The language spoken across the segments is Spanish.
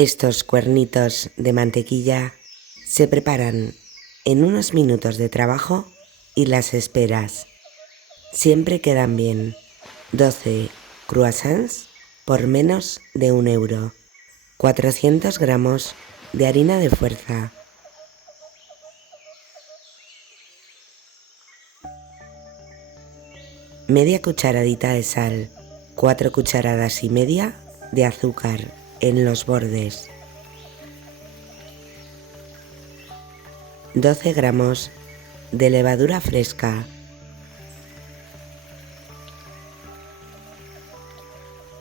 Estos cuernitos de mantequilla se preparan en unos minutos de trabajo y las esperas. Siempre quedan bien. 12 croissants por menos de 1 euro. 400 gramos de harina de fuerza. Media cucharadita de sal. 4 cucharadas y media de azúcar en los bordes. 12 gramos de levadura fresca.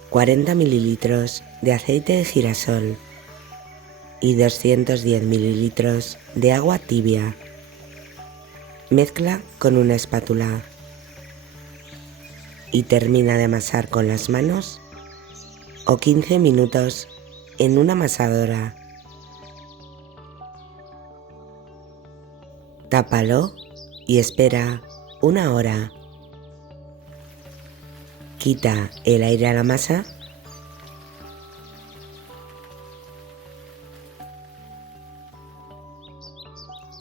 40 mililitros de aceite de girasol y 210 mililitros de agua tibia. Mezcla con una espátula y termina de amasar con las manos o 15 minutos en una amasadora. Tápalo y espera 1 hora. Quita el aire a la masa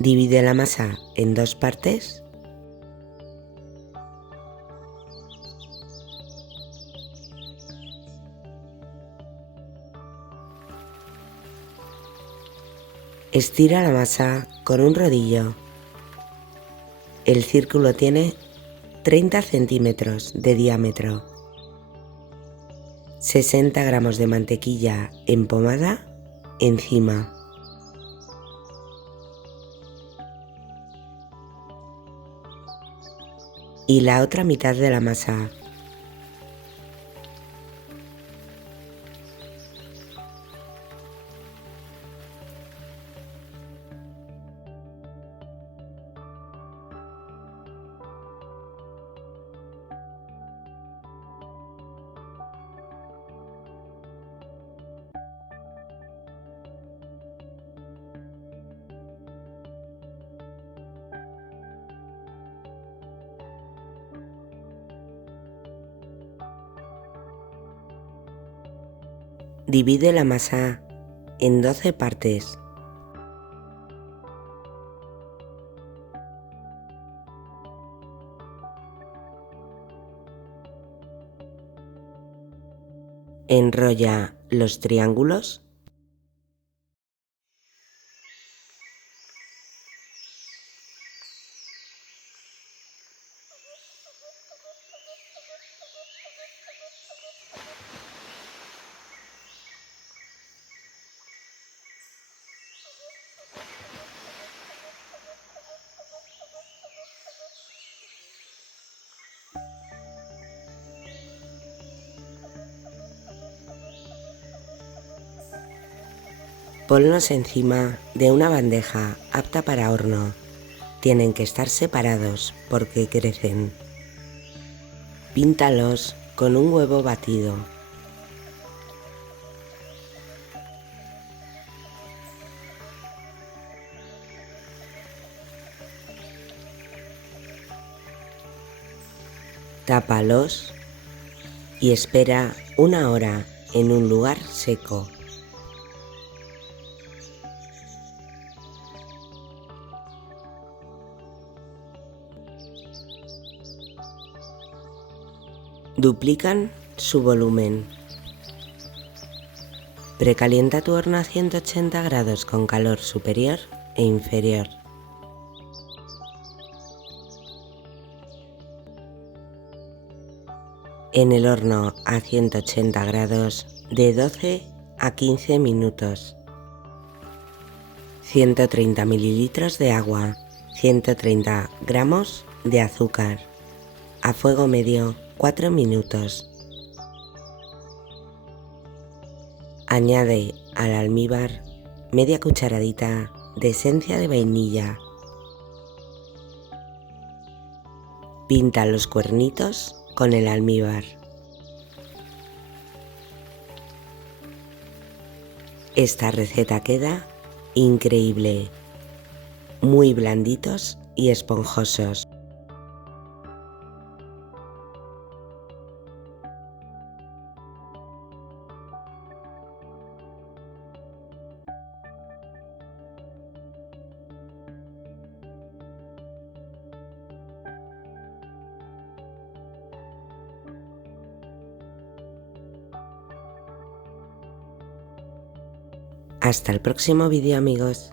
divide la masa en 2 partes estira la masa con un rodillo. El círculo tiene 30 centímetros de diámetro. 60 gramos de mantequilla empomada encima. Y la otra mitad de la masa. Divide la masa en 12 partes. Enrolla los triángulos ponlos encima de una bandeja apta para horno. Tienen que estar separados porque crecen. Píntalos con un huevo batido. Tápalos y espera 1 hora en un lugar seco. Duplican su volumen. Precalienta tu horno a 180 grados con calor superior e inferior. En el horno a 180 grados de 12 a 15 minutos. 130 mililitros de agua, 130 gramos de azúcar. A fuego medio 4 minutos. Añade al almíbar media cucharadita de esencia de vainilla. Pinta los cuernitos con el almíbar. Esta receta queda increíble, muy blanditos y esponjosos. Hasta el próximo vídeo, amigos.